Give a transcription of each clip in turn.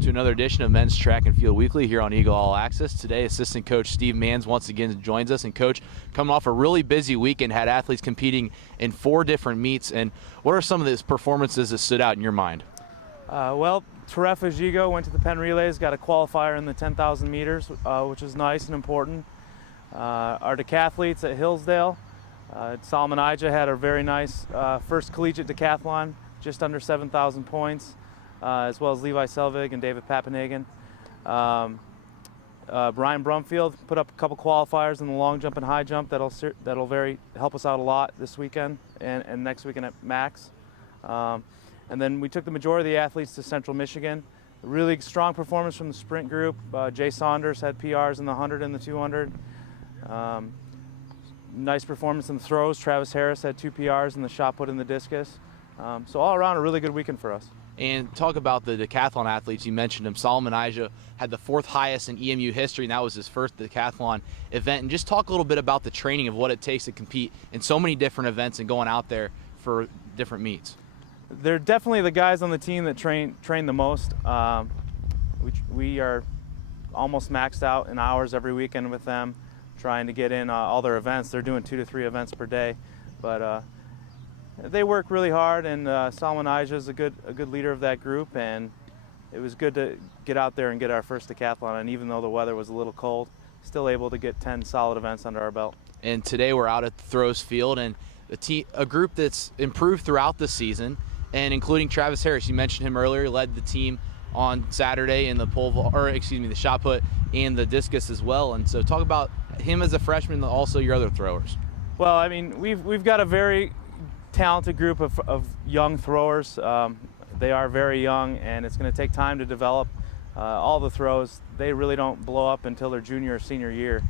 welcome to another edition of Men's Track and Field Weekly here on Eagle All Access. Today, assistant coach Steve Manz once again joins us. And coach, coming off a really busy weekend, had athletes competing in 4 different meets. And what are some of those performances that stood out in your mind? Well, Terefa Gigo went to the Penn Relays, got a qualifier in the 10,000 meters, which was nice and important. Our decathletes at Hillsdale, Solomon Ija had a very nice first collegiate decathlon, just under 7,000 points, as well as Levi Selvig and David Papenhagen. Brian Brumfield put up a couple qualifiers in the long jump and high jump that'll help us out a lot this weekend and next weekend at Max. And then we took the majority of the athletes to Central Michigan. A really strong performance from the sprint group. Jay Saunders had PRs in the 100 and the 200. Nice performance in the throws. Travis Harris had 2 PRs in the shot put and the discus. So all around a really good weekend for us. And talk about the decathlon athletes. You mentioned him. Solomon Ija had the 4th highest in EMU history, and that was his first decathlon event. And just talk a little bit about the training of what it takes to compete in so many different events and going out there for different meets. They're definitely the guys on the team that train the most. We are almost maxed out in hours every weekend with them, trying to get in all their events. They're doing 2 to 3 events per day, but they work really hard. And Solomon Ija is a good leader of that group, and it was good to get out there and get our first decathlon. And even though the weather was a little cold, still able to get 10 solid events under our belt. And today we're out at the throws field, and a group that's improved throughout the season. And including Travis Harris, you mentioned him earlier, led the team on Saturday in the the shot put and the discus as well. And so talk about him as a freshman and also your other throwers. Well, I mean, we've got a very talented group of young throwers. They are very young, and it's going to take time to develop all the throws. They really don't blow up until their junior or senior year.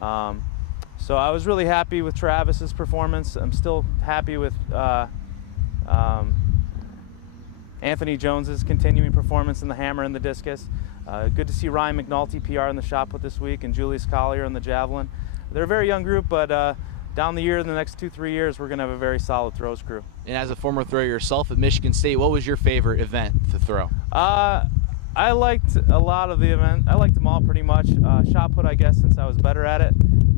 So I was really happy with Travis's performance. I'm still happy with Anthony Jones's continuing performance in the hammer and the discus. Good to see Ryan McNulty PR in the shot put this week and Julius Collier in the javelin. They're a very young group, but down the year, in the next 2-3 years, we're going to have a very solid throws crew. And as a former thrower yourself at Michigan State, what was your favorite event to throw? I liked a lot of the event. I liked them all pretty much. Shot put, I guess, since I was better at it.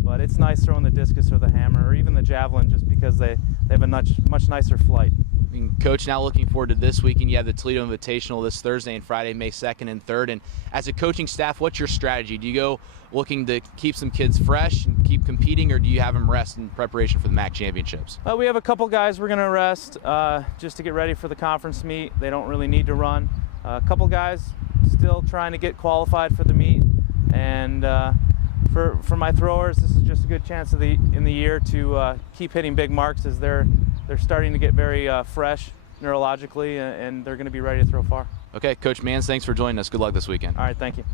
But it's nice throwing the discus or the hammer or even the javelin just because they have a much nicer flight. And Coach, now looking forward to this weekend. You have the Toledo Invitational this Thursday and Friday, May 2nd and 3rd. And as a coaching staff, what's your strategy? Do you go looking to keep some kids fresh and keep competing, or do you have them rest in preparation for the MAC championships? We have a couple guys we're going to rest just to get ready for the conference meet. They don't really need to run. A couple guys still trying to get qualified for the meet. And for my throwers, this is just a good chance in the year to keep hitting big marks as they're starting to get very fresh neurologically, and they're going to be ready to throw far. Okay, Coach Manz, thanks for joining us. Good luck this weekend. All right, thank you.